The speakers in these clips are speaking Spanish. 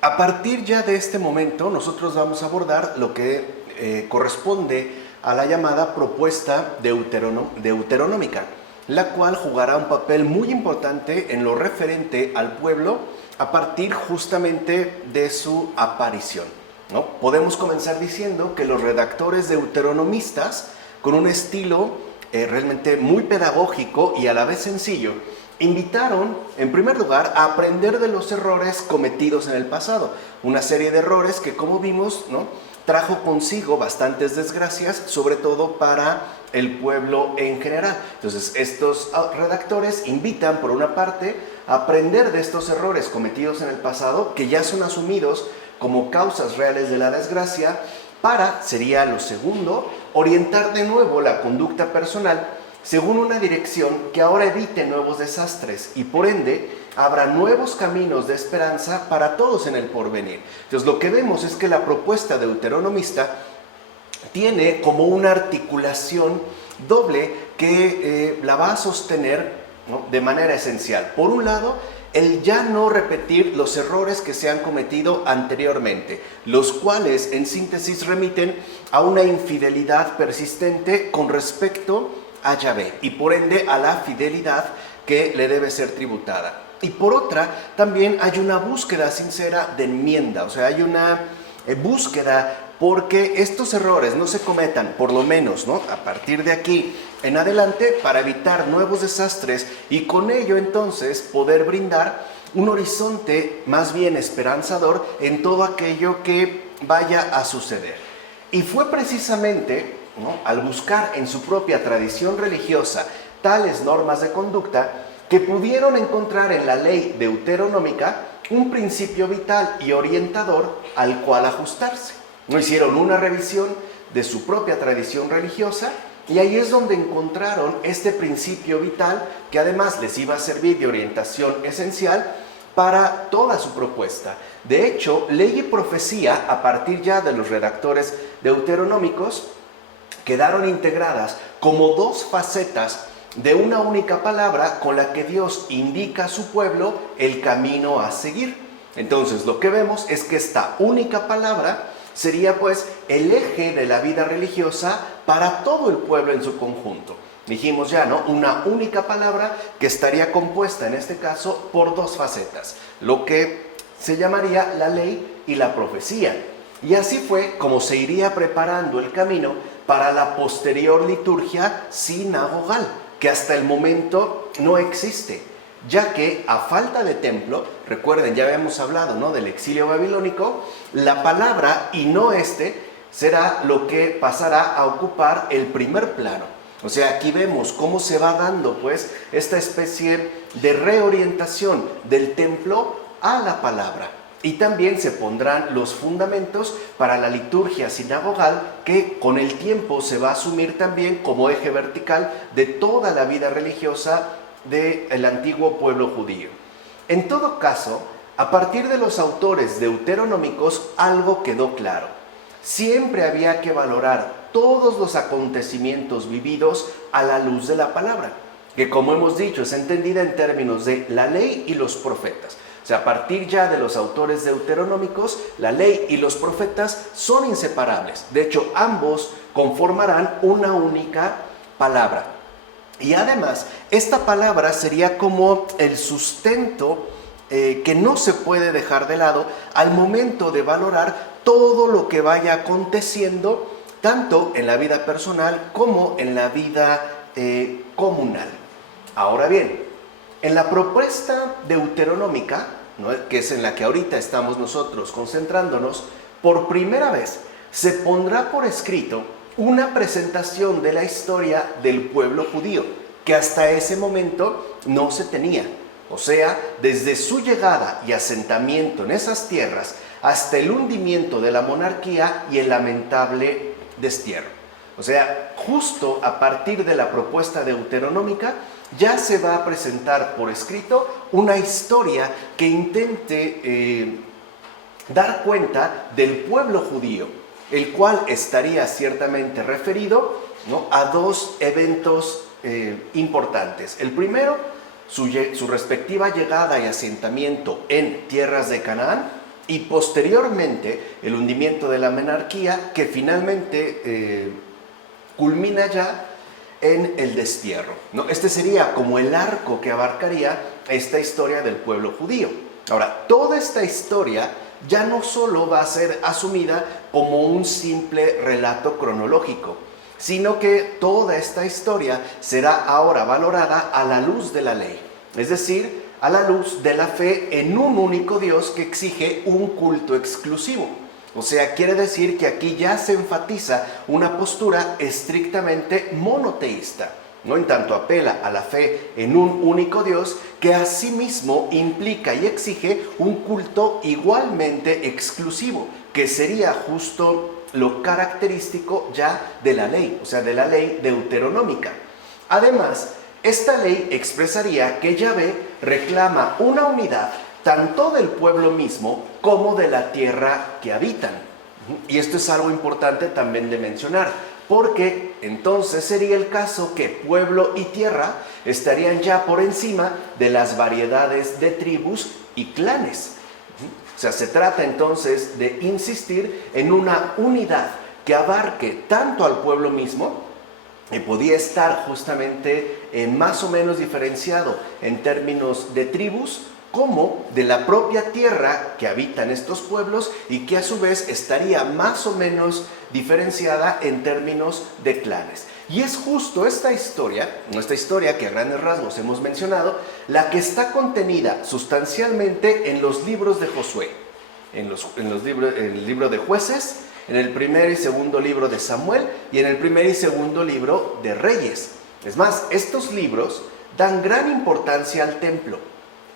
A partir ya de este momento, nosotros vamos a abordar lo que corresponde a la llamada propuesta deuteronómica, la cual jugará un papel muy importante en lo referente al pueblo a partir justamente de su aparición, ¿no? Podemos comenzar diciendo que los redactores deuteronomistas, con un estilo realmente muy pedagógico y a la vez sencillo, invitaron, en primer lugar, a aprender de los errores cometidos en el pasado. Una serie de errores que, como vimos, ¿no?, trajo consigo bastantes desgracias, sobre todo para el pueblo en general. Entonces, estos redactores invitan, por una parte, a aprender de estos errores cometidos en el pasado, que ya son asumidos como causas reales de la desgracia, para, sería lo segundo, orientar de nuevo la conducta personal según una dirección que ahora evite nuevos desastres y por ende habrá nuevos caminos de esperanza para todos en el porvenir. Entonces lo que vemos es que la propuesta deuteronomista tiene como una articulación doble que la va a sostener, ¿no?, de manera esencial. Por un lado, el ya no repetir los errores que se han cometido anteriormente, los cuales en síntesis remiten a una infidelidad persistente con respecto a Yahvé y por ende a la fidelidad que le debe ser tributada. Y por otra, también hay una búsqueda sincera de enmienda, o sea, hay una búsqueda porque estos errores no se cometan, por lo menos, ¿no?, a partir de aquí en adelante, para evitar nuevos desastres y con ello entonces poder brindar un horizonte más bien esperanzador en todo aquello que vaya a suceder. Y fue precisamente, ¿no?, al buscar en su propia tradición religiosa tales normas de conducta que pudieron encontrar en la ley deuteronómica un principio vital y orientador al cual ajustarse. No hicieron una revisión de su propia tradición religiosa y ahí es donde encontraron este principio vital que además les iba a servir de orientación esencial para toda su propuesta. De hecho, ley y profecía, a partir ya de los redactores deuteronómicos, quedaron integradas como dos facetas de una única palabra con la que Dios indica a su pueblo el camino a seguir. Entonces, lo que vemos es que esta única palabra sería pues el eje de la vida religiosa para todo el pueblo en su conjunto. Dijimos ya, ¿no?, una única palabra que estaría compuesta en este caso por dos facetas, lo que se llamaría la ley y la profecía. Y así fue como se iría preparando el camino para la posterior liturgia sinagogal, que hasta el momento no existe, ya que a falta de templo, recuerden, ya habíamos hablado, ¿no?, del exilio babilónico, la palabra y no será lo que pasará a ocupar el primer plano. O sea, aquí vemos cómo se va dando pues esta especie de reorientación del templo a la palabra. Y también se pondrán los fundamentos para la liturgia sinagogal, que con el tiempo se va a asumir también como eje vertical de toda la vida religiosa del antiguo pueblo judío. En todo caso, a partir de los autores deuteronómicos, algo quedó claro. Siempre había que valorar todos los acontecimientos vividos a la luz de la palabra, que, como hemos dicho, es entendida en términos de la ley y los profetas. O sea, a partir ya de los autores deuteronómicos, la ley y los profetas son inseparables. De hecho, ambos conformarán una única palabra. Y además, esta palabra sería como el sustento que no se puede dejar de lado al momento de valorar todo lo que vaya aconteciendo, tanto en la vida personal como en la vida comunal. Ahora bien, en la propuesta deuteronómica, ¿no?, que es en la que ahorita estamos nosotros concentrándonos, por primera vez se pondrá por escrito una presentación de la historia del pueblo judío, que hasta ese momento no se tenía. O sea, desde su llegada y asentamiento en esas tierras hasta el hundimiento de la monarquía y el lamentable destierro. O sea, justo a partir de la propuesta deuteronómica ya se va a presentar por escrito una historia que intente dar cuenta del pueblo judío, el cual estaría ciertamente referido, ¿no?, a dos eventos importantes. El primero, su respectiva llegada y asentamiento en tierras de Canaán, y posteriormente el hundimiento de la monarquía que finalmente culmina ya en el destierro, ¿no? Este sería como el arco que abarcaría esta historia del pueblo judío. Ahora, toda esta historia ya no solo va a ser asumida como un simple relato cronológico, sino que toda esta historia será ahora valorada a la luz de la ley, es decir, a la luz de la fe en un único Dios que exige un culto exclusivo. O sea, quiere decir que aquí ya se enfatiza una postura estrictamente monoteísta, ¿no? En tanto apela a la fe en un único Dios que asimismo implica y exige un culto igualmente exclusivo, que sería justo lo característico ya de la ley, o sea, de la ley deuteronómica. Además, esta ley expresaría que Yahvé reclama una unidad tanto del pueblo mismo como de la tierra que habitan. Y esto es algo importante también de mencionar, porque entonces sería el caso que pueblo y tierra estarían ya por encima de las variedades de tribus y clanes. O sea, se trata entonces de insistir en una unidad que abarque tanto al pueblo mismo, y podía estar justamente más o menos diferenciado en términos de tribus, como de la propia tierra que habitan estos pueblos y que a su vez estaría más o menos diferenciada en términos de clanes. Y es justo esta historia que a grandes rasgos hemos mencionado, la que está contenida sustancialmente en los libros de Josué, en el libro de Jueces, en el primer y segundo libro de Samuel y en el primer y segundo libro de Reyes. Es más, estos libros dan gran importancia al templo,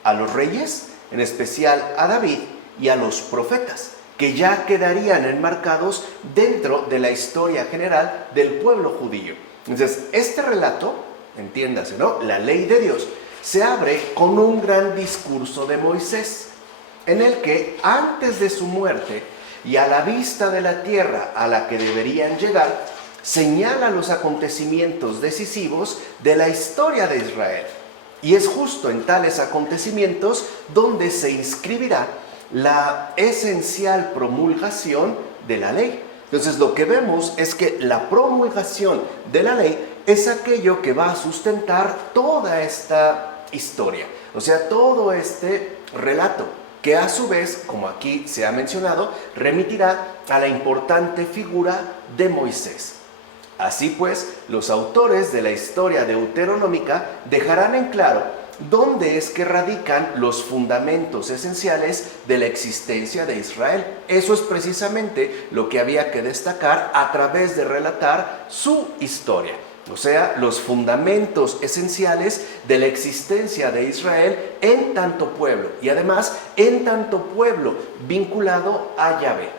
a los reyes, en especial a David y a los profetas, que ya quedarían enmarcados dentro de la historia general del pueblo judío. Entonces, este relato, entiéndase, ¿no? La ley de Dios se abre con un gran discurso de Moisés, en el que antes de su muerte y a la vista de la tierra a la que deberían llegar, señala los acontecimientos decisivos de la historia de Israel. Y es justo en tales acontecimientos donde se inscribirá la esencial promulgación de la ley. Entonces lo que vemos es que la promulgación de la ley es aquello que va a sustentar toda esta historia, o sea, todo este relato, que a su vez, como aquí se ha mencionado, remitirá a la importante figura de Moisés. Así pues, los autores de la historia deuteronómica dejarán en claro dónde es que radican los fundamentos esenciales de la existencia de Israel. Eso es precisamente lo que había que destacar a través de relatar su historia. O sea, los fundamentos esenciales de la existencia de Israel en tanto pueblo, y además en tanto pueblo vinculado a Yahvé.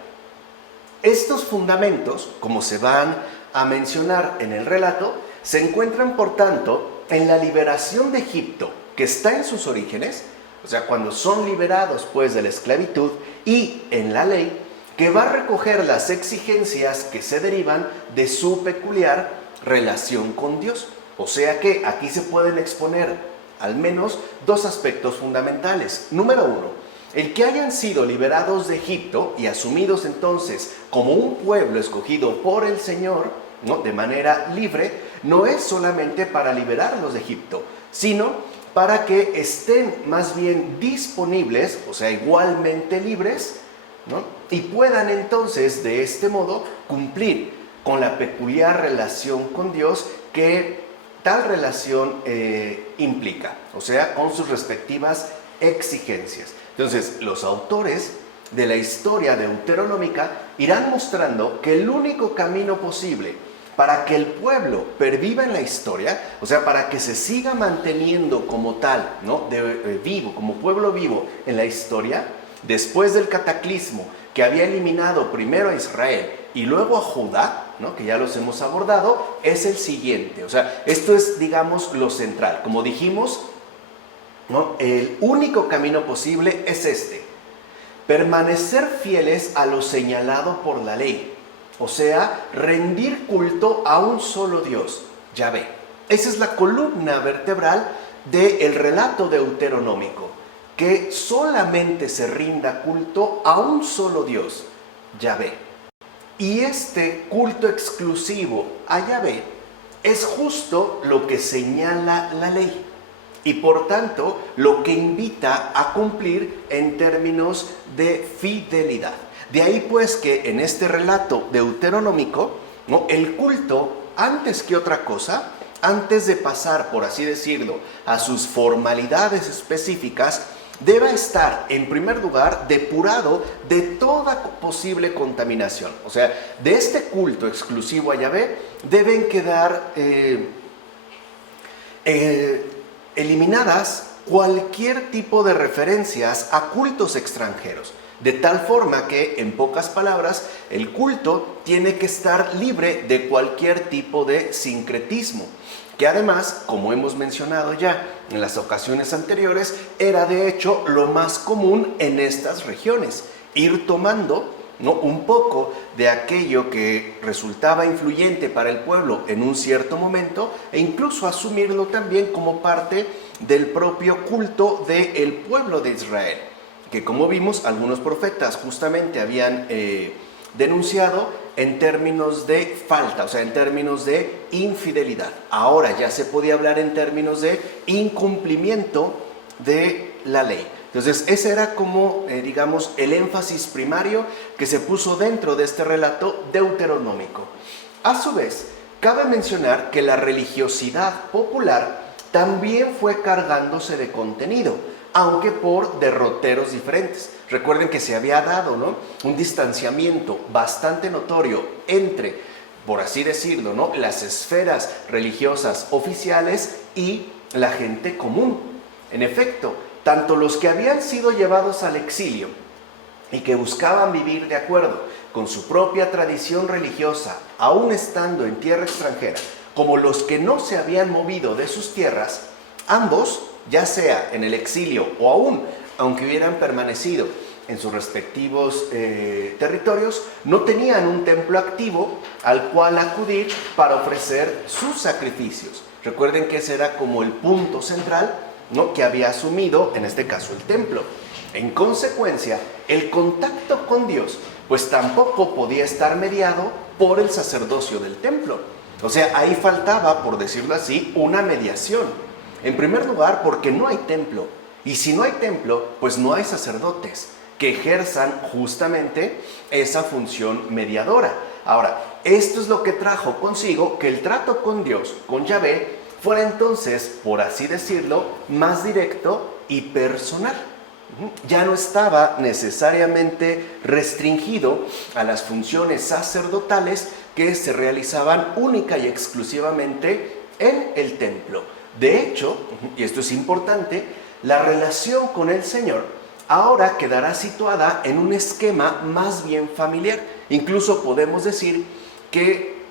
Estos fundamentos, como se van a mencionar en el relato, se encuentran por tanto en la liberación de Egipto, que está en sus orígenes, o sea, cuando son liberados pues de la esclavitud, y en la ley, que va a recoger las exigencias que se derivan de su peculiar relación con Dios. O sea que aquí se pueden exponer al menos dos aspectos fundamentales. Número uno, el que hayan sido liberados de Egipto y asumidos entonces como un pueblo escogido por el Señor, ¿no?, de manera libre, no es solamente para liberarlos de Egipto, sino para que estén más bien disponibles, o sea, igualmente libres, ¿no?, y puedan entonces de este modo cumplir con la peculiar relación con Dios que tal relación implica, o sea, con sus respectivas exigencias. Entonces, los autores de la historia deuteronómica irán mostrando que el único camino posible para que el pueblo perviva en la historia, o sea, para que se siga manteniendo como tal, ¿no?, vivo, como pueblo vivo en la historia, después del cataclismo que había eliminado primero a Israel y luego a Judá, ¿no?, que ya los hemos abordado, es el siguiente. O sea, esto es, digamos, lo central. Como dijimos, ¿no?, el único camino posible es este: permanecer fieles a lo señalado por la ley. O sea, rendir culto a un solo Dios, Yahvé. Esa es la columna vertebral del relato deuteronómico. que solamente se rinda culto a un solo Dios, Yahvé. Y este culto exclusivo a Yahvé es justo lo que señala la ley y por tanto lo que invita a cumplir en términos de fidelidad. De ahí pues que en este relato deuteronómico, ¿no?, el culto, antes que otra cosa, antes de pasar, por así decirlo, a sus formalidades específicas, deba estar, en primer lugar, depurado de toda posible contaminación. O sea, de este culto exclusivo a Yahvé deben quedar eliminadas cualquier tipo de referencias a cultos extranjeros. De tal forma que, en pocas palabras, el culto tiene que estar libre de cualquier tipo de sincretismo, que además, como hemos mencionado ya en las ocasiones anteriores, era de hecho lo más común en estas regiones, ir tomando, ¿no?, un poco de aquello que resultaba influyente para el pueblo en un cierto momento e incluso asumirlo también como parte del propio culto del pueblo de Israel, que como vimos algunos profetas justamente habían denunciado en términos de falta, o sea, en términos de infidelidad. Ahora ya se podía hablar en términos de incumplimiento de la ley. Entonces, ese era como, digamos, el énfasis primario que se puso dentro de este relato deuteronómico. A su vez, cabe mencionar que la religiosidad popular también fue cargándose de contenido, aunque por derroteros diferentes. Recuerden que se había dado, ¿no?, un distanciamiento bastante notorio entre, por así decirlo, ¿no?, las esferas religiosas oficiales y la gente común. En efecto, tanto los que habían sido llevados al exilio y que buscaban vivir de acuerdo con su propia tradición religiosa, aún estando en tierra extranjera, como los que no se habían movido de sus tierras, ambos, ya sea en el exilio o aún, aunque hubieran permanecido en sus respectivos territorios, no tenían un templo activo al cual acudir para ofrecer sus sacrificios. Recuerden que ese era como el punto central, ¿no?, que había asumido, en este caso, el templo. En consecuencia, el contacto con Dios, pues tampoco podía estar mediado por el sacerdocio del templo. O sea, ahí faltaba, por decirlo así, una mediación. En primer lugar, porque no hay templo. Y si no hay templo, pues no hay sacerdotes que ejerzan justamente esa función mediadora. Ahora, esto es lo que trajo consigo que el trato con Dios, con Yahvé, fuera entonces, por así decirlo, más directo y personal. Ya no estaba necesariamente restringido a las funciones sacerdotales que se realizaban única y exclusivamente en el templo. De hecho, y esto es importante, la relación con el Señor ahora quedará situada en un esquema más bien familiar. Incluso podemos decir que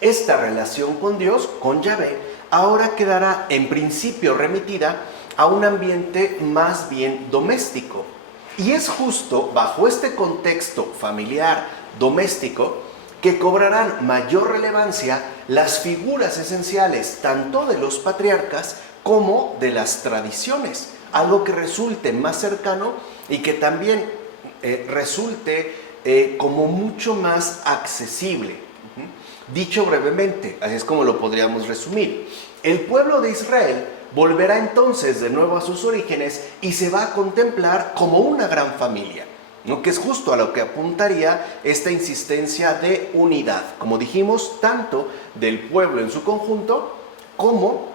esta relación con Dios, con Yahvé, ahora quedará en principio remitida a un ambiente más bien doméstico. Y es justo bajo este contexto familiar, doméstico, que cobrarán mayor relevancia las figuras esenciales tanto de los patriarcas como de las tradiciones, algo que resulte más cercano y que también resulte como mucho más accesible. Dicho brevemente, así es como lo podríamos resumir. El pueblo de Israel volverá entonces de nuevo a sus orígenes y se va a contemplar como una gran familia, ¿no?, que es justo a lo que apuntaría esta insistencia de unidad, como dijimos, tanto del pueblo en su conjunto como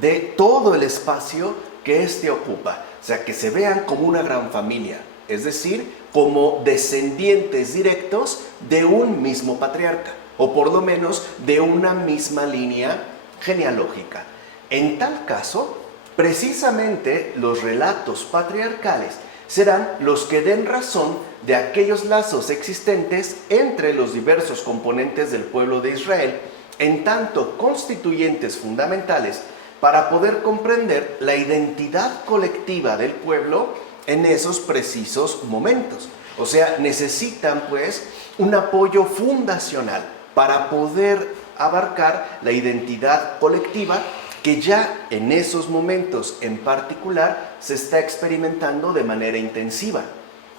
de todo el espacio que éste ocupa. O sea, que se vean como una gran familia, es decir, como descendientes directos de un mismo patriarca, o por lo menos de una misma línea genealógica. En tal caso, precisamente los relatos patriarcales serán los que den razón de aquellos lazos existentes entre los diversos componentes del pueblo de Israel, en tanto constituyentes fundamentales para poder comprender la identidad colectiva del pueblo en esos precisos momentos. O sea, necesitan pues un apoyo fundacional para poder abarcar la identidad colectiva que ya en esos momentos en particular se está experimentando de manera intensiva.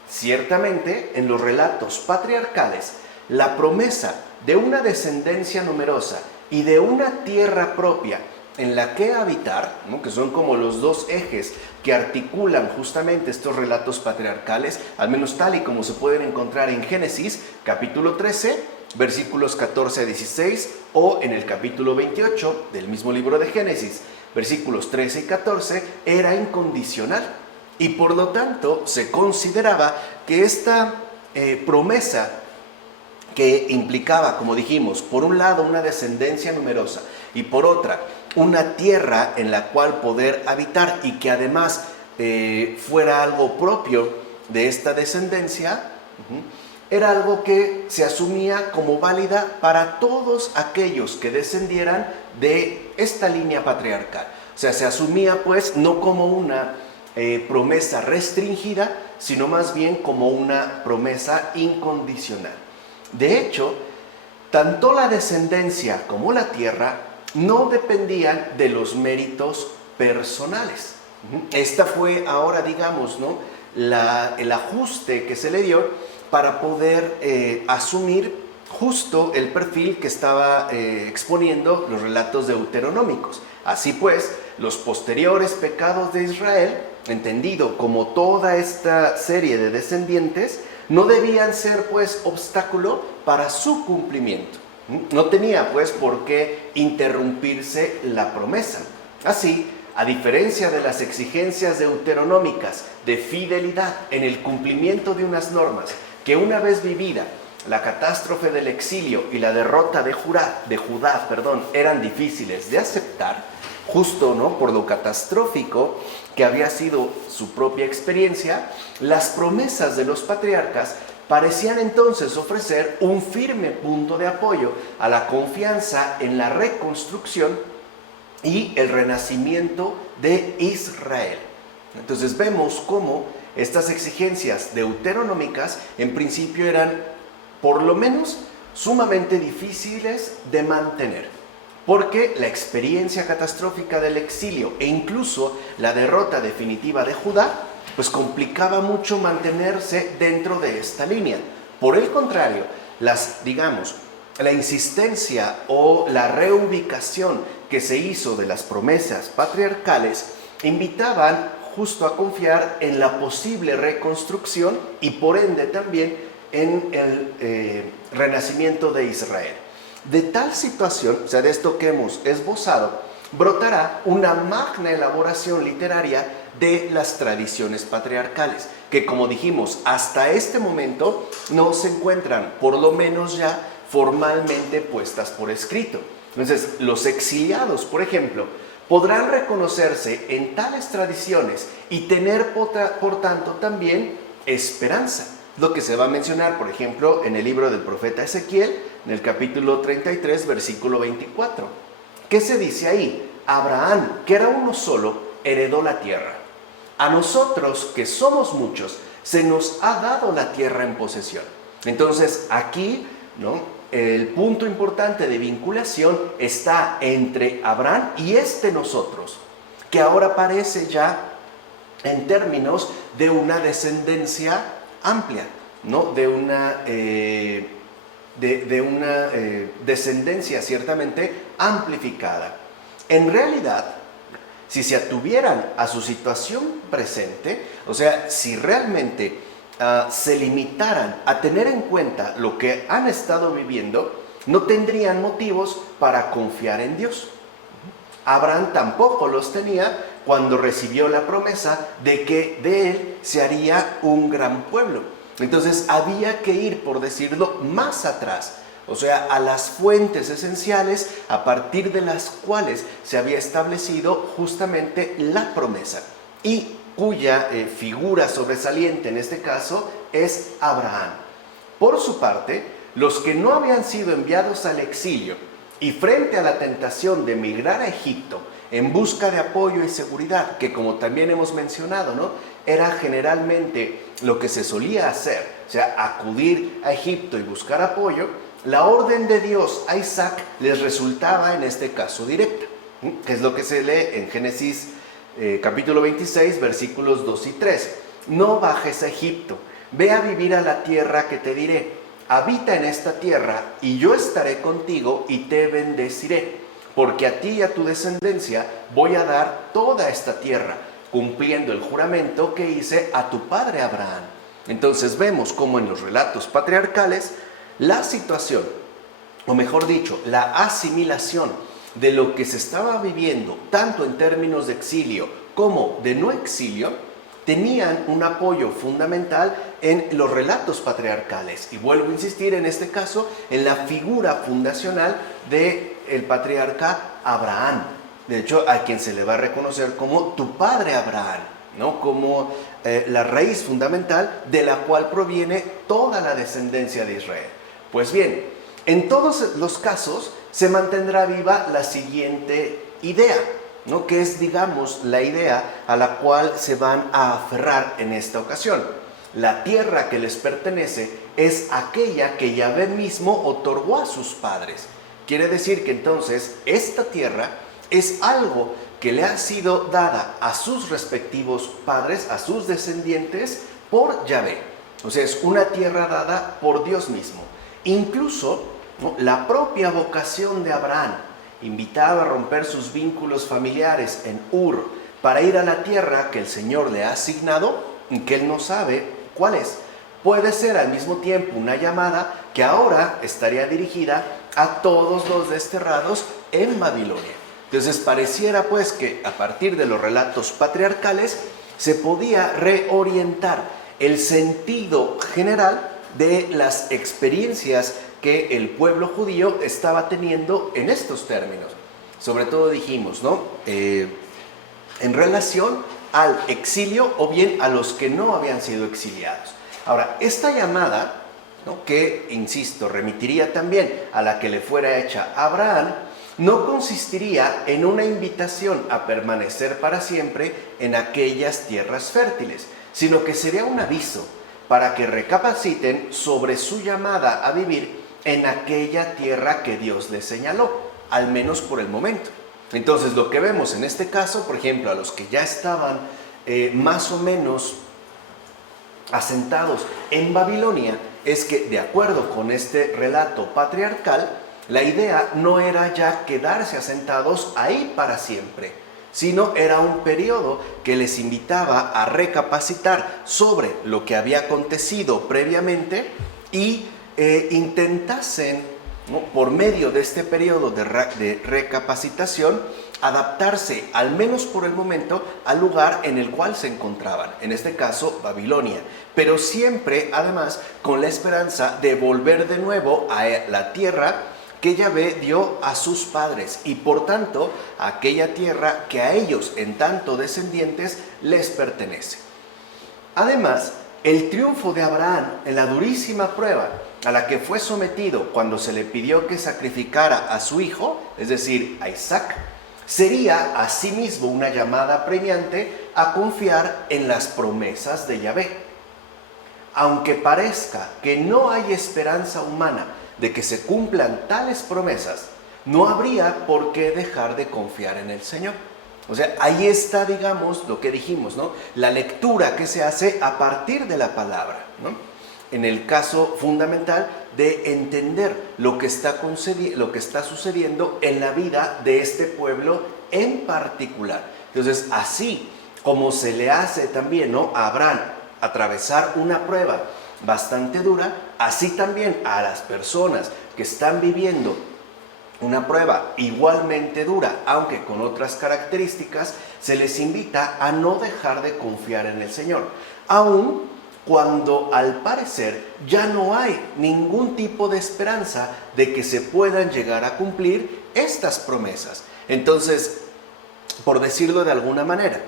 Ciertamente, en los relatos patriarcales, la promesa de una descendencia numerosa y de una tierra propia en la que habitar, ¿no?, que son como los dos ejes que articulan justamente estos relatos patriarcales, al menos tal y como se pueden encontrar en Génesis, capítulo 13, versículos 14 a 16, o en el capítulo 28 del mismo libro de Génesis, versículos 13 y 14, era incondicional. Y por lo tanto se consideraba que esta promesa, que implicaba, como dijimos, por un lado una descendencia numerosa y por otra una tierra en la cual poder habitar, y que además fuera algo propio de esta descendencia, era algo que se asumía como válida para todos aquellos que descendieran de esta línea patriarcal. O sea, se asumía pues no como una promesa restringida, sino más bien como una promesa incondicional. De hecho, tanto la descendencia como la tierra no dependían de los méritos personales. Esta fue ahora, digamos, ¿no?, el ajuste que se le dio para poder asumir justo el perfil que estaba exponiendo los relatos deuteronómicos. Así pues, los posteriores pecados de Israel, entendido como toda esta serie de descendientes, no debían ser pues obstáculo para su cumplimiento. No tenía pues por qué interrumpirse la promesa. Así, a diferencia de las exigencias deuteronómicas de fidelidad en el cumplimiento de unas normas, que una vez vivida la catástrofe del exilio y la derrota de Judá, eran difíciles de aceptar, justo, ¿no?, por lo catastrófico que había sido su propia experiencia, las promesas de los patriarcas parecían entonces ofrecer un firme punto de apoyo a la confianza en la reconstrucción y el renacimiento de Israel. Entonces vemos cómo estas exigencias deuteronómicas en principio eran, por lo menos, sumamente difíciles de mantener, porque la experiencia catastrófica del exilio e incluso la derrota definitiva de Judá pues complicaba mucho mantenerse dentro de esta línea. Por el contrario, la insistencia o la reubicación que se hizo de las promesas patriarcales invitaban justo a confiar en la posible reconstrucción y por ende también en el renacimiento de Israel. De tal situación, o sea, de esto que hemos esbozado, brotará una magna elaboración literaria de las tradiciones patriarcales, que, como dijimos, hasta este momento no se encuentran, por lo menos ya, formalmente puestas por escrito. Entonces, los exiliados, por ejemplo, podrán reconocerse en tales tradiciones y tener, por tanto, también esperanza. Lo que se va a mencionar, por ejemplo, en el libro del profeta Ezequiel, en el capítulo 33, versículo 24. ¿Qué se dice ahí? Abraham, que era uno solo, heredó la tierra. A nosotros, que somos muchos, se nos ha dado la tierra en posesión. Entonces, aquí, ¿no?, el punto importante de vinculación está entre Abraham y nosotros, que ahora parece ya en términos de una descendencia amplia, ¿no?, de una descendencia ciertamente amplificada. En realidad, si se atuvieran a su situación presente, o sea, si realmente se limitaran a tener en cuenta lo que han estado viviendo, no tendrían motivos para confiar en Dios. Abraham tampoco los tenía cuando recibió la promesa de que de él se haría un gran pueblo. Entonces había que ir, por decirlo, más atrás, o sea, a las fuentes esenciales a partir de las cuales se había establecido justamente la promesa, y cuya figura sobresaliente en este caso es Abraham. Por su parte, los que no habían sido enviados al exilio y frente a la tentación de emigrar a Egipto en busca de apoyo y seguridad, que como también hemos mencionado, ¿no?, era generalmente lo que se solía hacer, o sea, acudir a Egipto y buscar apoyo, la orden de Dios a Isaac les resultaba en este caso directa. que es lo que se lee en Génesis capítulo 26, versículos 2 y 3. No bajes a Egipto, ve a vivir a la tierra que te diré. Habita en esta tierra y yo estaré contigo y te bendeciré, porque a ti y a tu descendencia voy a dar toda esta tierra, cumpliendo el juramento que hice a tu padre Abraham. Entonces vemos cómo en los relatos patriarcales la situación, o mejor dicho, la asimilación de lo que se estaba viviendo, tanto en términos de exilio como de no exilio, tenían un apoyo fundamental en los relatos patriarcales. Y vuelvo a insistir en este caso en la figura fundacional del patriarca Abraham. De hecho, a quien se le va a reconocer como tu padre Abraham, ¿no? Como la raíz fundamental de la cual proviene toda la descendencia de Israel. Pues bien, en todos los casos se mantendrá viva la siguiente idea, ¿no? Que es, digamos, la idea a la cual se van a aferrar en esta ocasión. La tierra que les pertenece es aquella que Yahvé mismo otorgó a sus padres. Quiere decir que entonces esta tierra es algo que le ha sido dada a sus respectivos padres, a sus descendientes, por Yahvé. O sea, es una tierra dada por Dios mismo. Incluso, ¿no?, la propia vocación de Abraham, invitado a romper sus vínculos familiares en Ur para ir a la tierra que el Señor le ha asignado y que él no sabe cuál es, puede ser al mismo tiempo una llamada que ahora estaría dirigida a todos los desterrados en Babilonia. Entonces pareciera pues que a partir de los relatos patriarcales se podía reorientar el sentido general de las experiencias que el pueblo judío estaba teniendo en estos términos. Sobre todo dijimos, ¿no? En relación al exilio o bien a los que no habían sido exiliados. Ahora, esta llamada, ¿no?, que, insisto, remitiría también a la que le fuera hecha a Abraham, no consistiría en una invitación a permanecer para siempre en aquellas tierras fértiles, sino que sería un aviso para que recapaciten sobre su llamada a vivir en aquella tierra que Dios les señaló, al menos por el momento. Entonces, lo que vemos en este caso, por ejemplo, a los que ya estaban más o menos asentados en Babilonia, es que, de acuerdo con este relato patriarcal, la idea no era ya quedarse asentados ahí para siempre, sino era un periodo que les invitaba a recapacitar sobre lo que había acontecido previamente y intentasen, ¿no?, por medio de este periodo de recapacitación, adaptarse, al menos por el momento, al lugar en el cual se encontraban, en este caso Babilonia, pero siempre, además, con la esperanza de volver de nuevo a la tierra que Yahvé dio a sus padres y por tanto a aquella tierra que a ellos, en tanto descendientes, les pertenece. Además, el triunfo de Abraham en la durísima prueba a la que fue sometido cuando se le pidió que sacrificara a su hijo, es decir, a Isaac, sería asimismo una llamada premiante a confiar en las promesas de Yahvé. Aunque parezca que no hay esperanza humana de que se cumplan tales promesas, no habría por qué dejar de confiar en el Señor. O sea, ahí está, digamos, lo que dijimos, ¿no?, la lectura que se hace a partir de la palabra, ¿no?, en el caso fundamental de entender lo que está sucediendo en la vida de este pueblo en particular. Entonces, así como se le hace también, ¿no?, a Abraham atravesar una prueba bastante dura, así también a las personas que están viviendo una prueba igualmente dura, aunque con otras características, se les invita a no dejar de confiar en el Señor, aun cuando al parecer ya no hay ningún tipo de esperanza de que se puedan llegar a cumplir estas promesas. Entonces, por decirlo de alguna manera,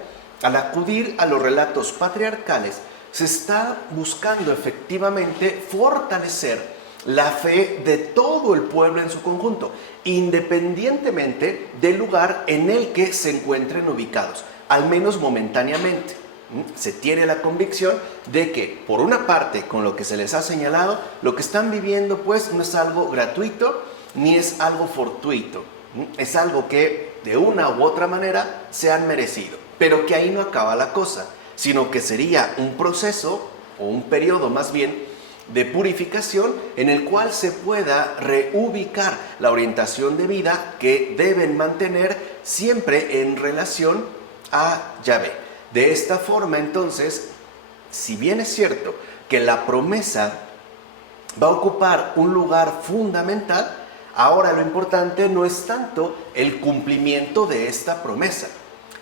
al acudir a los relatos patriarcales, se está buscando efectivamente fortalecer la fe de todo el pueblo en su conjunto, independientemente del lugar en el que se encuentren ubicados, al menos momentáneamente. Se tiene la convicción de que, por una parte, con lo que se les ha señalado, lo que están viviendo pues no es algo gratuito ni es algo fortuito, es algo que de una u otra manera se han merecido. Pero que ahí no acaba la cosa, sino que sería un proceso, o un periodo más bien, de purificación en el cual se pueda reubicar la orientación de vida que deben mantener siempre en relación a Yahvé. De esta forma, entonces, si bien es cierto que la promesa va a ocupar un lugar fundamental, ahora lo importante no es tanto el cumplimiento de esta promesa,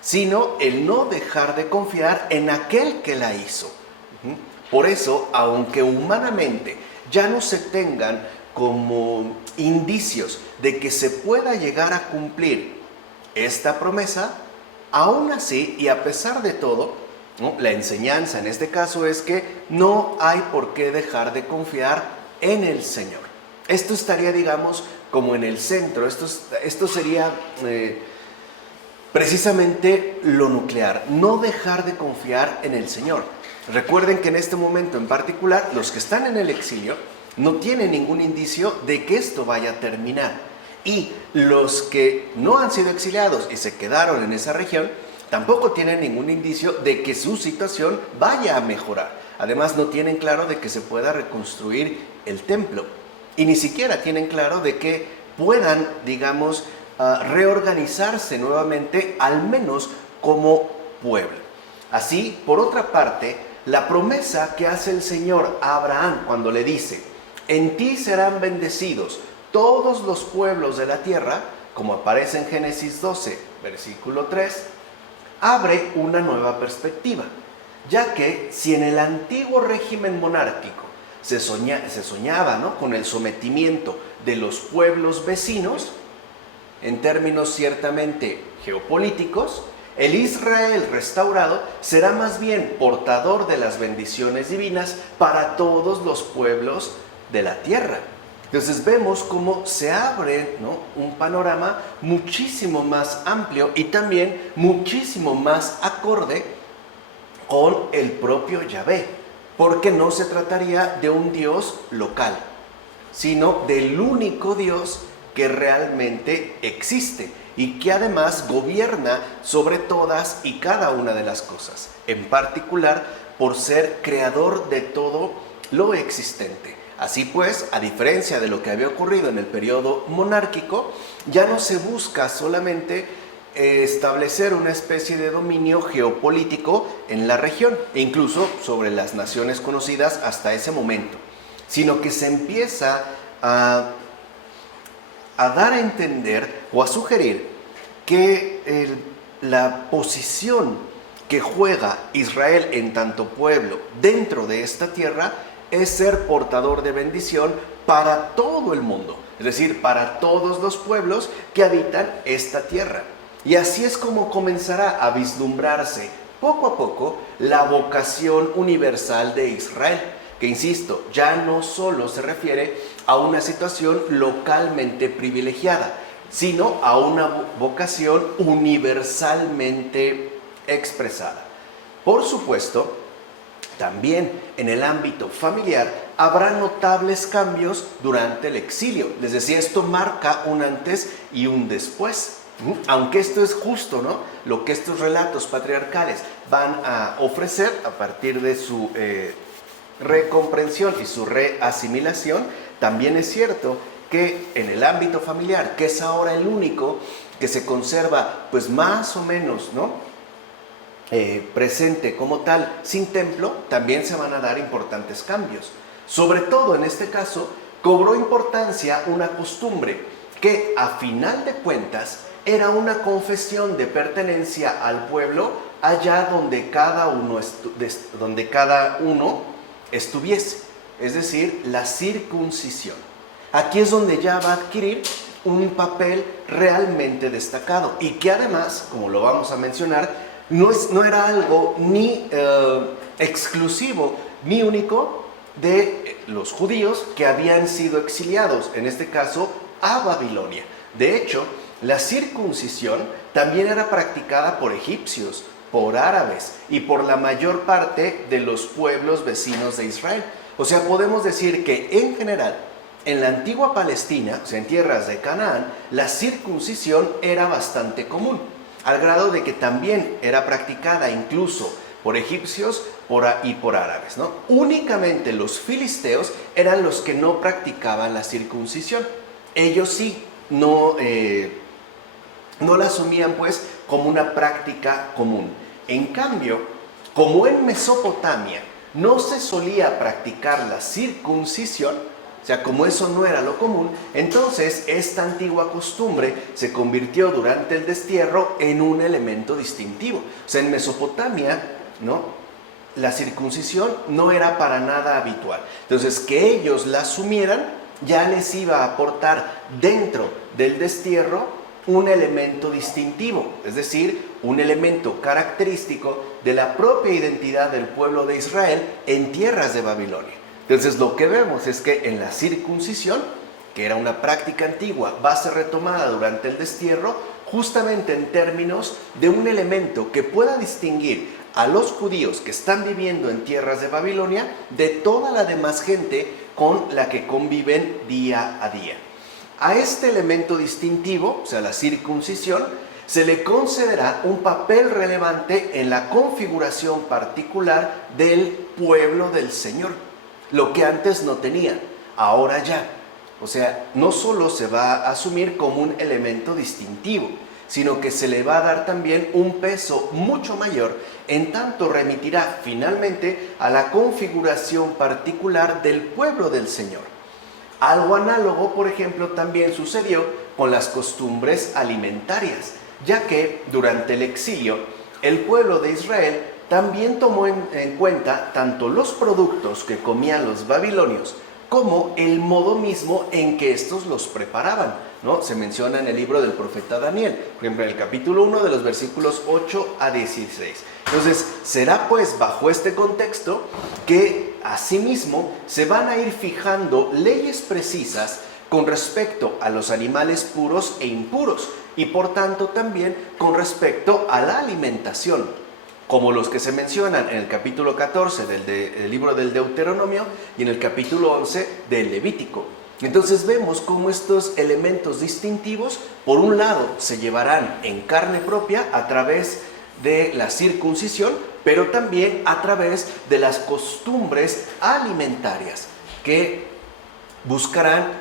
sino el no dejar de confiar en aquel que la hizo. Por eso, aunque humanamente ya no se tengan como indicios de que se pueda llegar a cumplir esta promesa, aún así y a pesar de todo, ¿no?, la enseñanza en este caso es que no hay por qué dejar de confiar en el Señor. Esto estaría, digamos, como en el centro. Esto sería precisamente lo nuclear, no dejar de confiar en el Señor. Recuerden que en este momento en particular, los que están en el exilio no tienen ningún indicio de que esto vaya a terminar. Y los que no han sido exiliados y se quedaron en esa región, tampoco tienen ningún indicio de que su situación vaya a mejorar. Además, no tienen claro de que se pueda reconstruir el templo. Y ni siquiera tienen claro de que puedan, digamos, reorganizarse nuevamente, al menos como pueblo. Así, por otra parte, la promesa que hace el Señor a Abraham cuando le dice: en ti serán bendecidos todos los pueblos de la tierra, como aparece en Génesis 12, versículo 3, abre una nueva perspectiva, ya que si en el antiguo régimen monárquico se soñaba, ¿no?, con el sometimiento de los pueblos vecinos, en términos ciertamente geopolíticos, el Israel restaurado será más bien portador de las bendiciones divinas para todos los pueblos de la tierra. Entonces vemos cómo se abre, ¿no?, un panorama muchísimo más amplio y también muchísimo más acorde con el propio Yahvé, porque no se trataría de un Dios local, sino del único Dios que realmente existe y que además gobierna sobre todas y cada una de las cosas, en particular por ser creador de todo lo existente. Así pues, a diferencia de lo que había ocurrido en el periodo monárquico, ya no se busca solamente establecer una especie de dominio geopolítico en la región e incluso sobre las naciones conocidas hasta ese momento, sino que se empieza a dar a entender o a sugerir que la posición que juega Israel en tanto pueblo dentro de esta tierra es ser portador de bendición para todo el mundo, es decir, para todos los pueblos que habitan esta tierra. Y así es como comenzará a vislumbrarse poco a poco la vocación universal de Israel, que insisto, ya no solo se refiere a una situación localmente privilegiada, sino a una vocación universalmente expresada. Por supuesto, también en el ámbito familiar habrá notables cambios durante el exilio. Les decía, esto marca un antes y un después. Aunque esto es justo, ¿no?, lo que estos relatos patriarcales van a ofrecer a partir de su recomprensión y su reasimilación, también es cierto que en el ámbito familiar, que es ahora el único que se conserva pues más o menos, ¿no?, presente como tal, sin templo, también se van a dar importantes cambios. Sobre todo en este caso, cobró importancia una costumbre que a final de cuentas era una confesión de pertenencia al pueblo allá donde cada uno estuviese, es decir, la circuncisión. Aquí es donde ya va a adquirir un papel realmente destacado y que además, como lo vamos a mencionar, no era algo ni exclusivo ni único de los judíos que habían sido exiliados, en este caso a Babilonia. De hecho, la circuncisión también era practicada por egipcios, por árabes y por la mayor parte de los pueblos vecinos de Israel. O sea, podemos decir que en general en la antigua Palestina, o sea, en tierras de Canaán, la circuncisión era bastante común, al grado de que también era practicada incluso por egipcios y por árabes, ¿no? Únicamente los filisteos eran los que no practicaban la circuncisión. Ellos sí no la asumían pues como una práctica común. En cambio, como en Mesopotamia no se solía practicar la circuncisión, o sea, como eso no era lo común, entonces esta antigua costumbre se convirtió durante el destierro en un elemento distintivo. O sea, en Mesopotamia, ¿no?, la circuncisión no era para nada habitual. Entonces, que ellos la asumieran ya les iba a aportar dentro del destierro un elemento distintivo, es decir, un elemento característico de la propia identidad del pueblo de Israel en tierras de Babilonia. Entonces, lo que vemos es que en la circuncisión, que era una práctica antigua, va a ser retomada durante el destierro, justamente en términos de un elemento que pueda distinguir a los judíos que están viviendo en tierras de Babilonia de toda la demás gente con la que conviven día a día. A este elemento distintivo, o sea, la circuncisión, se le concederá un papel relevante en la configuración particular del pueblo del Señor, lo que antes no tenía, ahora ya. O sea, no solo se va a asumir como un elemento distintivo, sino que se le va a dar también un peso mucho mayor, en tanto remitirá finalmente a la configuración particular del pueblo del Señor. Algo análogo, por ejemplo, también sucedió con las costumbres alimentarias, ya que durante el exilio, el pueblo de Israel también tomó en cuenta tanto los productos que comían los babilonios, como el modo mismo en que estos los preparaban, ¿no? Se menciona en el libro del profeta Daniel, por ejemplo, en el capítulo 1 de los versículos 8 a 16. Entonces, será pues bajo este contexto que asimismo se van a ir fijando leyes precisas con respecto a los animales puros e impuros y por tanto también con respecto a la alimentación, como los que se mencionan en el capítulo 14 del libro del Deuteronomio y en el capítulo 11 del Levítico. Entonces vemos cómo estos elementos distintivos, por un lado, se llevarán en carne propia a través de la circuncisión, pero también a través de las costumbres alimentarias, que buscarán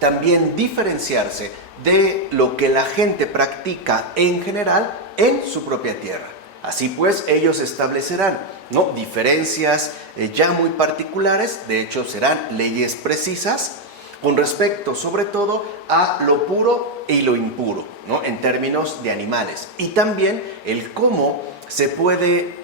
también diferenciarse de lo que la gente practica en general en su propia tierra. Así pues, ellos establecerán, ¿no?, diferencias ya muy particulares, de hecho serán leyes precisas con respecto sobre todo a lo puro y lo impuro, ¿no?, en términos de animales. Y también el cómo se puede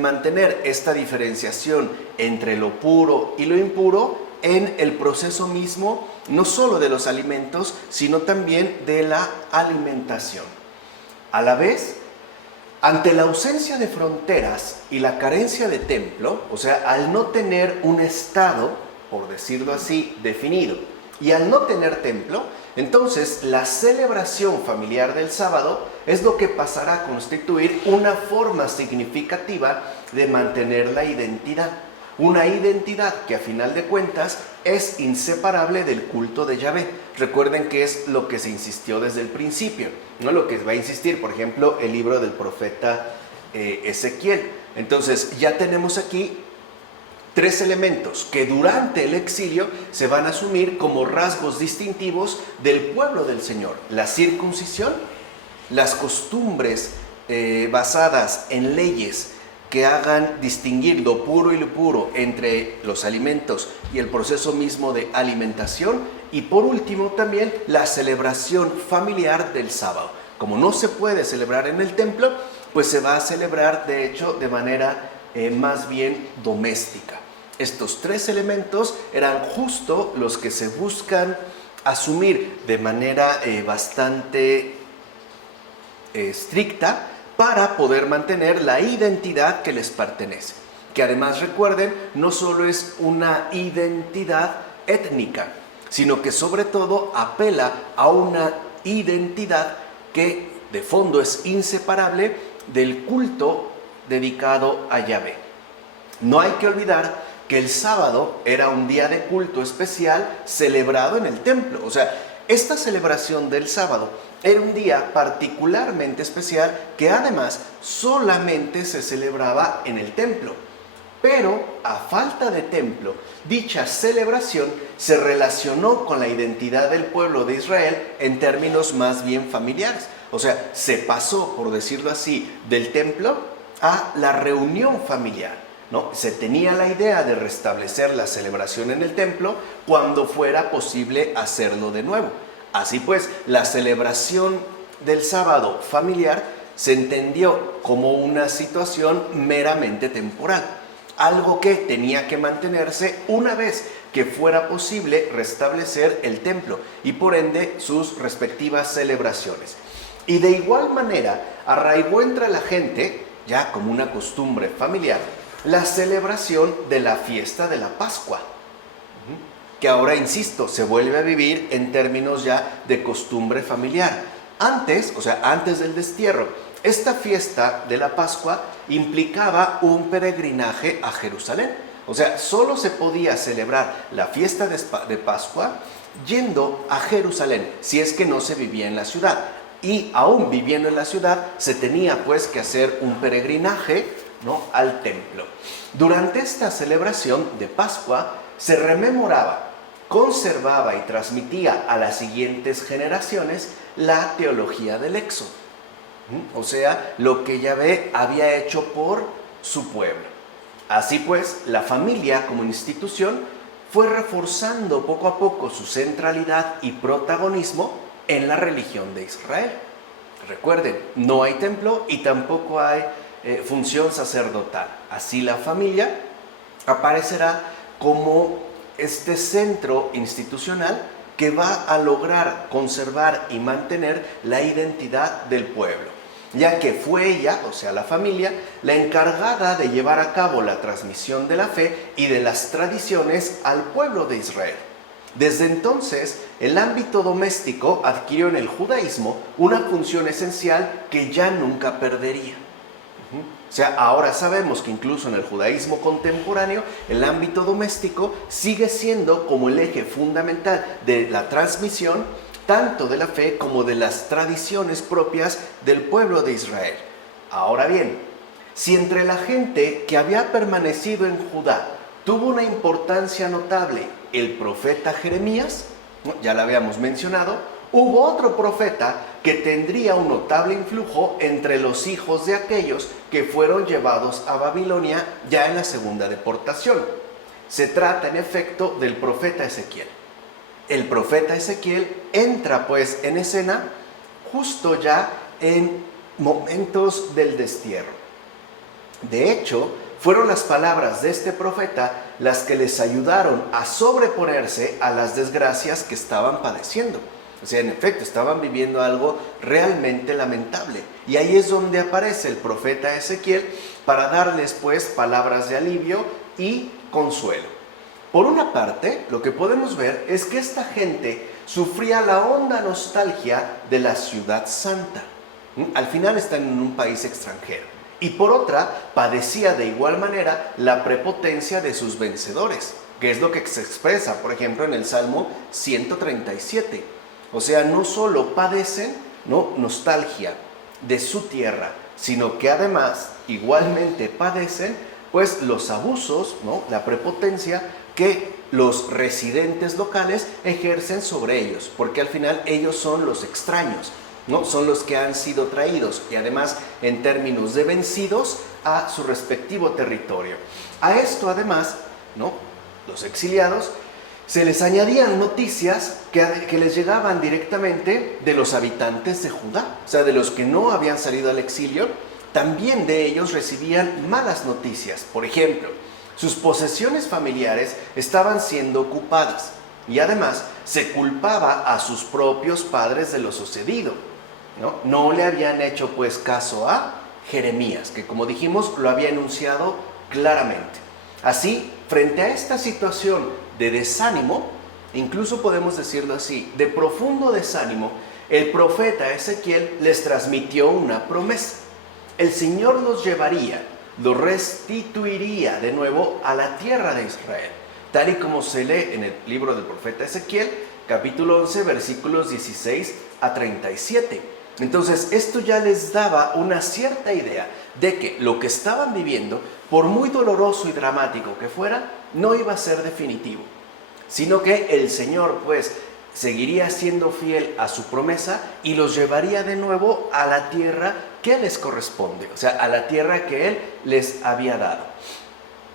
mantener esta diferenciación entre lo puro y lo impuro en el proceso mismo, no solo de los alimentos, sino también de la alimentación. A la vez, ante la ausencia de fronteras y la carencia de templo, o sea, al no tener un estado, por decirlo así, definido, y al no tener templo, entonces la celebración familiar del sábado es lo que pasará a constituir una forma significativa de mantener la identidad. Una identidad que a final de cuentas es inseparable del culto de Yahvé. Recuerden que es lo que se insistió desde el principio, ¿no? Lo que va a insistir, por ejemplo, el libro del profeta Ezequiel. Entonces ya tenemos aquí tres elementos que durante el exilio se van a asumir como rasgos distintivos del pueblo del Señor: la circuncisión, las costumbres basadas en leyes que hagan distinguir lo puro y lo puro entre los alimentos y el proceso mismo de alimentación, y por último también la celebración familiar del sábado. Como no se puede celebrar en el templo, pues se va a celebrar de hecho de manera más bien doméstica. Estos tres elementos eran justo los que se buscan asumir de manera bastante estricta para poder mantener la identidad que les pertenece. Que además, recuerden, no solo es una identidad étnica, sino que sobre todo apela a una identidad que de fondo es inseparable del culto dedicado a Yahvé. No hay que olvidar que el sábado era un día de culto especial celebrado en el templo. O sea, esta celebración del sábado era un día particularmente especial que además solamente se celebraba en el templo. Pero a falta de templo, dicha celebración se relacionó con la identidad del pueblo de Israel en términos más bien familiares. O sea, se pasó, por decirlo así, del templo a la reunión familiar, ¿no? Se tenía la idea de restablecer la celebración en el templo cuando fuera posible hacerlo de nuevo. Así pues, la celebración del sábado familiar se entendió como una situación meramente temporal, algo que tenía que mantenerse una vez que fuera posible restablecer el templo y por ende sus respectivas celebraciones. Y de igual manera arraigó entre la gente, ya como una costumbre familiar, la celebración de la fiesta de la Pascua, que ahora, insisto, se vuelve a vivir en términos ya de costumbre familiar. Antes, o sea, antes del destierro, esta fiesta de la Pascua implicaba un peregrinaje a Jerusalén. O sea, solo se podía celebrar la fiesta de Pascua yendo a Jerusalén, si es que no se vivía en la ciudad. Y aún viviendo en la ciudad, se tenía pues que hacer un peregrinaje, ¿no?, al templo. Durante esta celebración de Pascua se rememoraba, conservaba y transmitía a las siguientes generaciones la teología del Éxodo. O sea, lo que Yahvé había hecho por su pueblo. Así pues, la familia como institución fue reforzando poco a poco su centralidad y protagonismo en la religión de Israel. Recuerden, no hay templo y tampoco hay función sacerdotal. Así la familia aparecerá como este centro institucional que va a lograr conservar y mantener la identidad del pueblo, ya que fue ella, o sea la familia, la encargada de llevar a cabo la transmisión de la fe y de las tradiciones al pueblo de Israel. Desde entonces, el ámbito doméstico adquirió en el judaísmo una función esencial que ya nunca perdería. O sea, ahora sabemos que incluso en el judaísmo contemporáneo, el ámbito doméstico sigue siendo como el eje fundamental de la transmisión, tanto de la fe como de las tradiciones propias del pueblo de Israel. Ahora bien, si entre la gente que había permanecido en Judá tuvo una importancia notable el profeta Jeremías, ¿no?, ya lo habíamos mencionado, hubo otro profeta que tendría un notable influjo entre los hijos de aquellos que fueron llevados a Babilonia ya en la segunda deportación. Se trata en efecto del profeta Ezequiel. El profeta Ezequiel entra pues en escena justo ya en momentos del destierro. De hecho, fueron las palabras de este profeta las que les ayudaron a sobreponerse a las desgracias que estaban padeciendo. O sea, en efecto, estaban viviendo algo realmente lamentable. Y ahí es donde aparece el profeta Ezequiel para darles pues palabras de alivio y consuelo. Por una parte, lo que podemos ver es que esta gente sufría la honda nostalgia de la ciudad santa. Al final están en un país extranjero. Y por otra, padecía de igual manera la prepotencia de sus vencedores, que es lo que se expresa, por ejemplo, en el Salmo 137. O sea, no solo padecen, ¿no?, nostalgia de su tierra, sino que además igualmente padecen pues los abusos, ¿no?, la prepotencia que los residentes locales ejercen sobre ellos, porque al final ellos son los extraños, ¿no?, son los que han sido traídos y además en términos de vencidos a su respectivo territorio. A esto además, ¿no?, los exiliados, se les añadían noticias que les llegaban directamente de los habitantes de Judá, o sea, de los que no habían salido al exilio. También de ellos recibían malas noticias. Por ejemplo, sus posesiones familiares estaban siendo ocupadas y además se culpaba a sus propios padres de lo sucedido, ¿no? No le habían hecho pues caso a Jeremías, que como dijimos lo había enunciado claramente. Así, frente a esta situación de desánimo, incluso podemos decirlo así, de profundo desánimo, el profeta Ezequiel les transmitió una promesa. El Señor los llevaría lo restituiría de nuevo a la tierra de Israel, tal y como se lee en el libro del profeta Ezequiel, capítulo 11, versículos 16 a 37. Entonces, esto ya les daba una cierta idea de que lo que estaban viviendo, por muy doloroso y dramático que fuera, no iba a ser definitivo, sino que el Señor, pues, seguiría siendo fiel a su promesa y los llevaría de nuevo a la tierra que les corresponde, o sea, a la tierra que Él les había dado.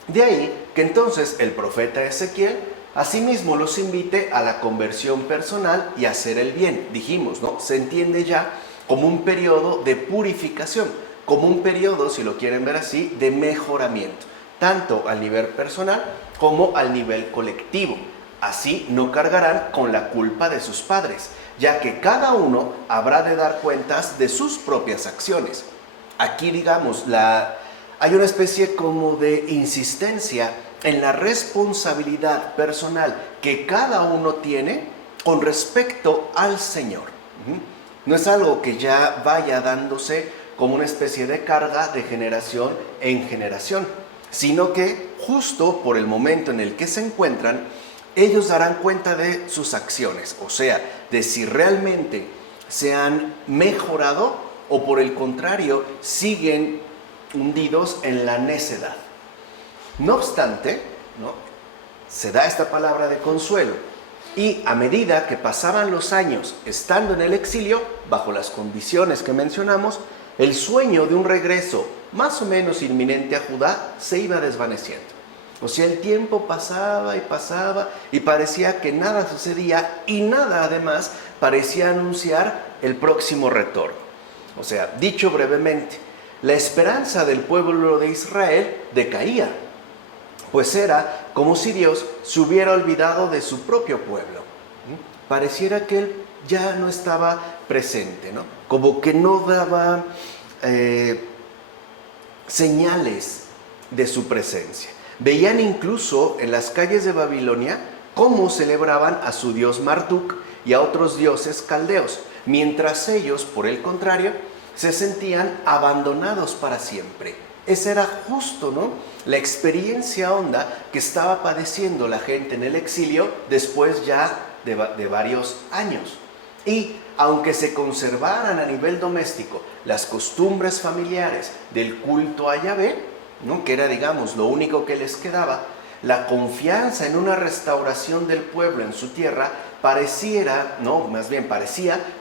De ahí que entonces el profeta Ezequiel asimismo los invite a la conversión personal y a hacer el bien. Dijimos, ¿no? Se entiende ya como un periodo de purificación, como un periodo, si lo quieren ver así, de mejoramiento, tanto al nivel personal como al nivel colectivo. Así no cargarán con la culpa de sus padres, ya que cada uno habrá de dar cuentas de sus propias acciones. Aquí, digamos, hay una especie como de insistencia en la responsabilidad personal que cada uno tiene con respecto al Señor. No es algo que ya vaya dándose como una especie de carga de generación en generación, sino que justo por el momento en el que se encuentran, ellos darán cuenta de sus acciones, o sea, de si realmente se han mejorado o por el contrario siguen hundidos en la necedad. No obstante, ¿no?, se da esta palabra de consuelo y a medida que pasaban los años estando en el exilio, bajo las condiciones que mencionamos, el sueño de un regreso más o menos inminente a Judá se iba desvaneciendo. O sea, el tiempo pasaba y parecía que nada sucedía y nada además parecía anunciar el próximo retorno. O sea, dicho brevemente, la esperanza del pueblo de Israel decaía, pues era como si Dios se hubiera olvidado de su propio pueblo. Pareciera que Él ya no estaba presente, ¿no? Como que no daba señales de su presencia. Veían incluso en las calles de Babilonia cómo celebraban a su dios Marduk y a otros dioses caldeos, mientras ellos, por el contrario, se sentían abandonados para siempre. Esa era justo, ¿no?, la experiencia honda que estaba padeciendo la gente en el exilio después ya de varios años. Y aunque se conservaran a nivel doméstico las costumbres familiares del culto a Yahvé, ¿no?, que era, digamos, lo único que les quedaba, la confianza en una restauración del pueblo en su tierra parecía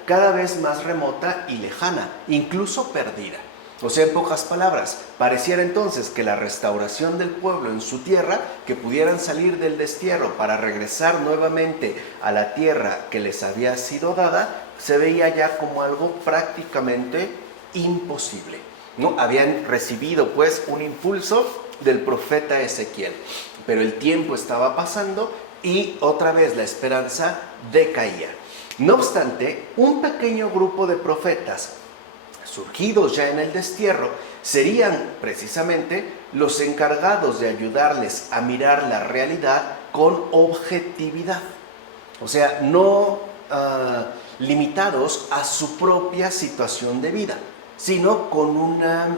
cada vez más remota y lejana, incluso perdida. O sea, en pocas palabras, pareciera entonces que la restauración del pueblo en su tierra, que pudieran salir del destierro para regresar nuevamente a la tierra que les había sido dada, se veía ya como algo prácticamente imposible, ¿no? Habían recibido pues un impulso del profeta Ezequiel, pero el tiempo estaba pasando y otra vez la esperanza decaía. No obstante, un pequeño grupo de profetas surgidos ya en el destierro serían precisamente los encargados de ayudarles a mirar la realidad con objetividad, o sea, no limitados a su propia situación de vida, sino con una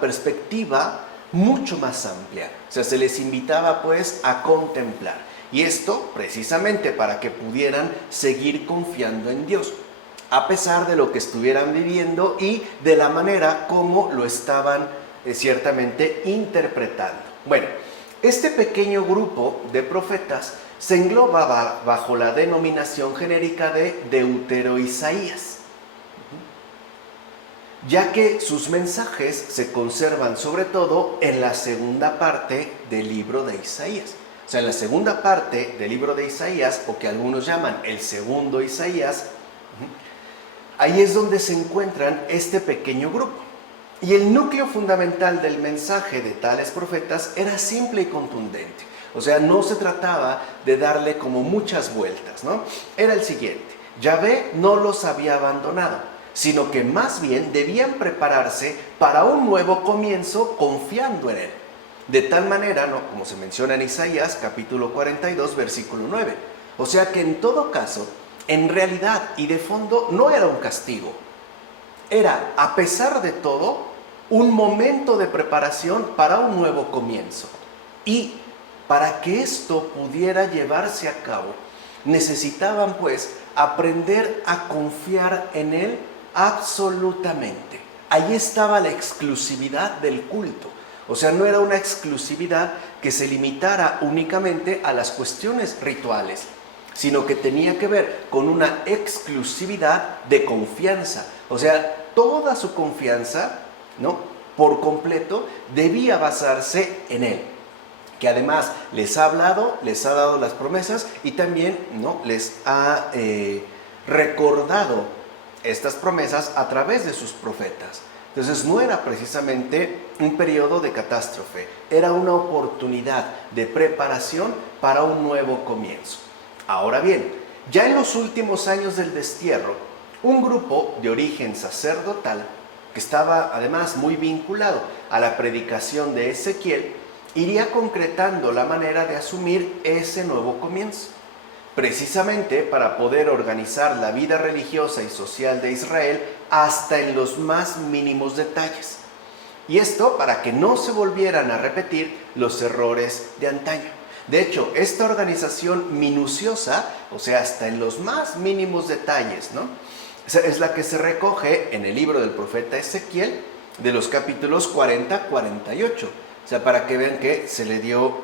perspectiva mucho más amplia. O sea, se les invitaba pues a contemplar, y esto precisamente para que pudieran seguir confiando en Dios, a pesar de lo que estuvieran viviendo y de la manera como lo estaban ciertamente interpretando. Bueno, este pequeño grupo de profetas se englobaba bajo la denominación genérica de Deutero-Isaías, ya que sus mensajes se conservan sobre todo en la segunda parte del libro de Isaías. O sea, en la segunda parte del libro de Isaías, o que algunos llaman el segundo Isaías, ahí es donde se encuentran este pequeño grupo. Y el núcleo fundamental del mensaje de tales profetas era simple y contundente. O sea, no se trataba de darle como muchas vueltas, ¿no? Era el siguiente: Yahvé no los había abandonado, sino que más bien debían prepararse para un nuevo comienzo confiando en Él. De tal manera, ¿no?, como se menciona en Isaías capítulo 42, versículo 9. O sea que en todo caso, en realidad y de fondo, no era un castigo. Era, a pesar de todo, un momento de preparación para un nuevo comienzo. Y para que esto pudiera llevarse a cabo, necesitaban pues aprender a confiar en Él absolutamente. Ahí estaba la exclusividad del culto. O sea, no era una exclusividad que se limitara únicamente a las cuestiones rituales, sino que tenía que ver con una exclusividad de confianza. O sea, toda su confianza, ¿no?, por completo, debía basarse en Él, que además les ha hablado, les ha dado las promesas y también, ¿no?, les ha recordado estas promesas a través de sus profetas. Entonces no era precisamente un periodo de catástrofe, era una oportunidad de preparación para un nuevo comienzo. Ahora bien, ya en los últimos años del destierro, un grupo de origen sacerdotal, que estaba además muy vinculado a la predicación de Ezequiel, iría concretando la manera de asumir ese nuevo comienzo, precisamente para poder organizar la vida religiosa y social de Israel hasta en los más mínimos detalles. Y esto para que no se volvieran a repetir los errores de antaño. De hecho, esta organización minuciosa, o sea, hasta en los más mínimos detalles, ¿no?, es la que se recoge en el libro del profeta Ezequiel, de los capítulos 40-48. O sea, para que vean que se le dio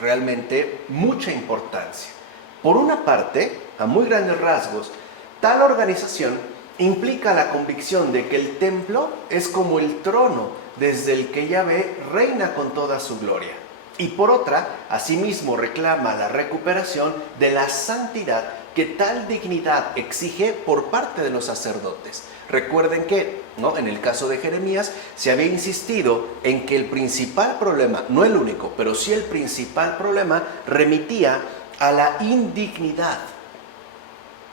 realmente mucha importancia. Por una parte, a muy grandes rasgos, tal organización implica la convicción de que el templo es como el trono desde el que Yahvé reina con toda su gloria. Y por otra, asimismo reclama la recuperación de la santidad que tal dignidad exige por parte de los sacerdotes. Recuerden que, ¿no?, en el caso de Jeremías se había insistido en que el principal problema, no el único, pero sí el principal problema, remitía a la indignidad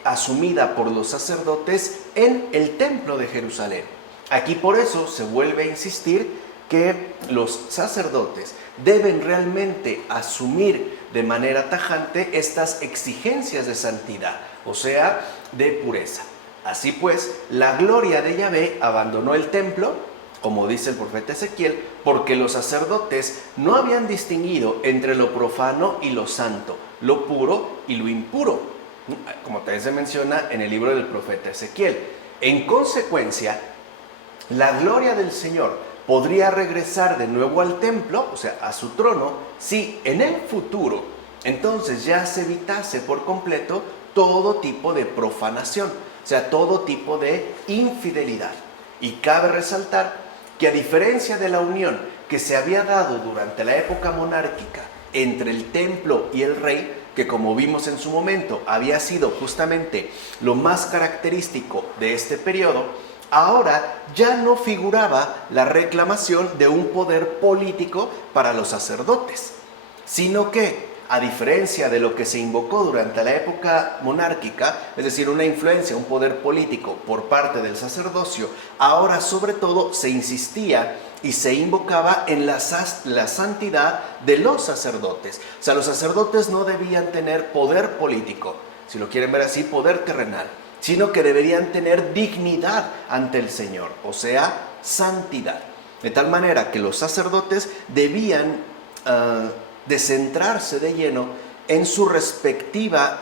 asumida por los sacerdotes en el templo de Jerusalén. Aquí por eso se vuelve a insistir que los sacerdotes deben realmente asumir de manera tajante estas exigencias de santidad, o sea, de pureza. Así pues, la gloria de Yahvé abandonó el templo, como dice el profeta Ezequiel, porque los sacerdotes no habían distinguido entre lo profano y lo santo, lo puro y lo impuro, como también se menciona en el libro del profeta Ezequiel. En consecuencia, la gloria del Señor podría regresar de nuevo al templo, o sea, a su trono, si en el futuro entonces ya se evitase por completo todo tipo de profanación, o sea, todo tipo de infidelidad. Y cabe resaltar que a diferencia de la unión que se había dado durante la época monárquica entre el templo y el rey, que como vimos en su momento había sido justamente lo más característico de este periodo, ahora ya no figuraba la reclamación de un poder político para los sacerdotes, sino que, a diferencia de lo que se invocó durante la época monárquica, es decir, una influencia, un poder político por parte del sacerdocio, ahora sobre todo se insistía y se invocaba en la santidad de los sacerdotes. O sea, los sacerdotes no debían tener poder político, si lo quieren ver así, poder terrenal, sino que deberían tener dignidad ante el Señor, o sea, santidad. De tal manera que los sacerdotes debían de centrarse de lleno en su respectiva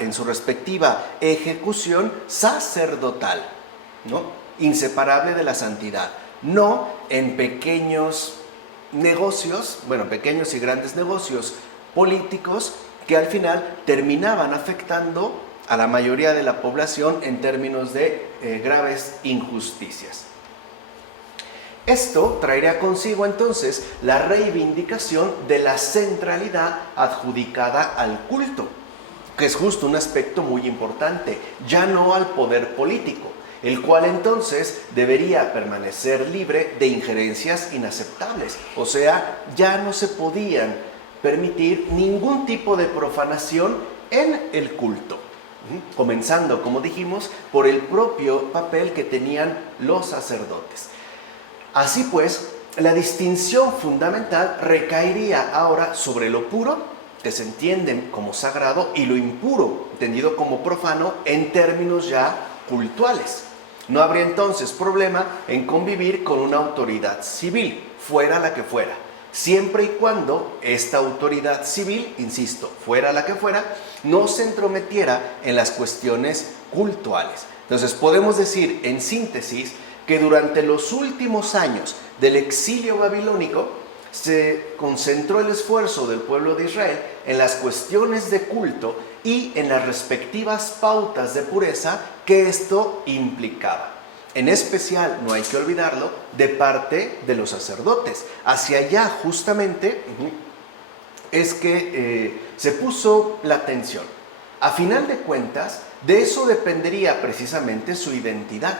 ejecución sacerdotal, ¿no?, inseparable de la santidad, no en pequeños negocios, pequeños y grandes negocios políticos que al final terminaban afectando a la mayoría de la población en términos de graves injusticias. Esto traería consigo entonces la reivindicación de la centralidad adjudicada al culto, que es justo un aspecto muy importante, ya no al poder político, el cual entonces debería permanecer libre de injerencias inaceptables, o sea, ya no se podían permitir ningún tipo de profanación en el culto. Comenzando, como dijimos, por el propio papel que tenían los sacerdotes. Así pues, la distinción fundamental recaería ahora sobre lo puro, que se entiende como sagrado, y lo impuro, entendido como profano, en términos ya cultuales. No habría entonces problema en convivir con una autoridad civil, fuera la que fuera, siempre y cuando esta autoridad civil, insisto, fuera la que fuera, no se entrometiera en las cuestiones cultuales. Entonces podemos decir en síntesis que durante los últimos años del exilio babilónico se concentró el esfuerzo del pueblo de Israel en las cuestiones de culto y en las respectivas pautas de pureza que esto implicaba. En especial, no hay que olvidarlo, de parte de los sacerdotes. Hacia allá justamente es que se puso la atención. A final de cuentas, de eso dependería precisamente su identidad,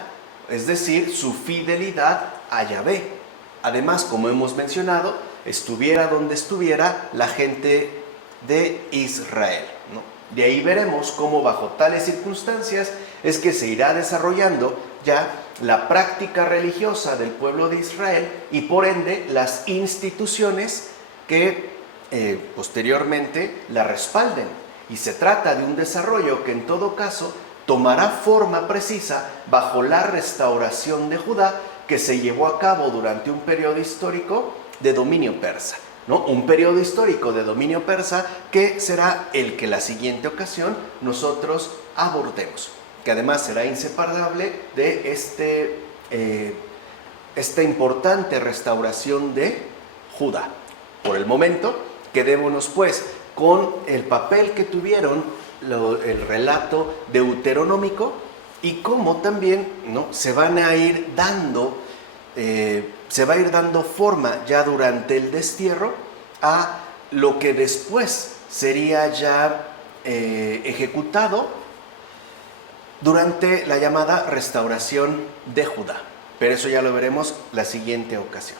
es decir, su fidelidad a Yahvé. Además, como hemos mencionado, estuviera donde estuviera la gente de Israel, ¿no? De ahí veremos cómo bajo tales circunstancias es que se irá desarrollando ya la práctica religiosa del pueblo de Israel y por ende las instituciones que posteriormente la respalden. Y se trata de un desarrollo que en todo caso tomará forma precisa bajo la restauración de Judá que se llevó a cabo durante un periodo histórico de dominio persa, ¿no? Un periodo histórico de dominio persa que será el que la siguiente ocasión nosotros abordemos, que además será inseparable de esta importante restauración de Judá. Por el momento, quedémonos pues con el papel que tuvieron el relato deuteronómico y cómo también, ¿no?, se va a ir dando forma ya durante el destierro a lo que después sería ya ejecutado durante la llamada restauración de Judá. Pero eso ya lo veremos la siguiente ocasión.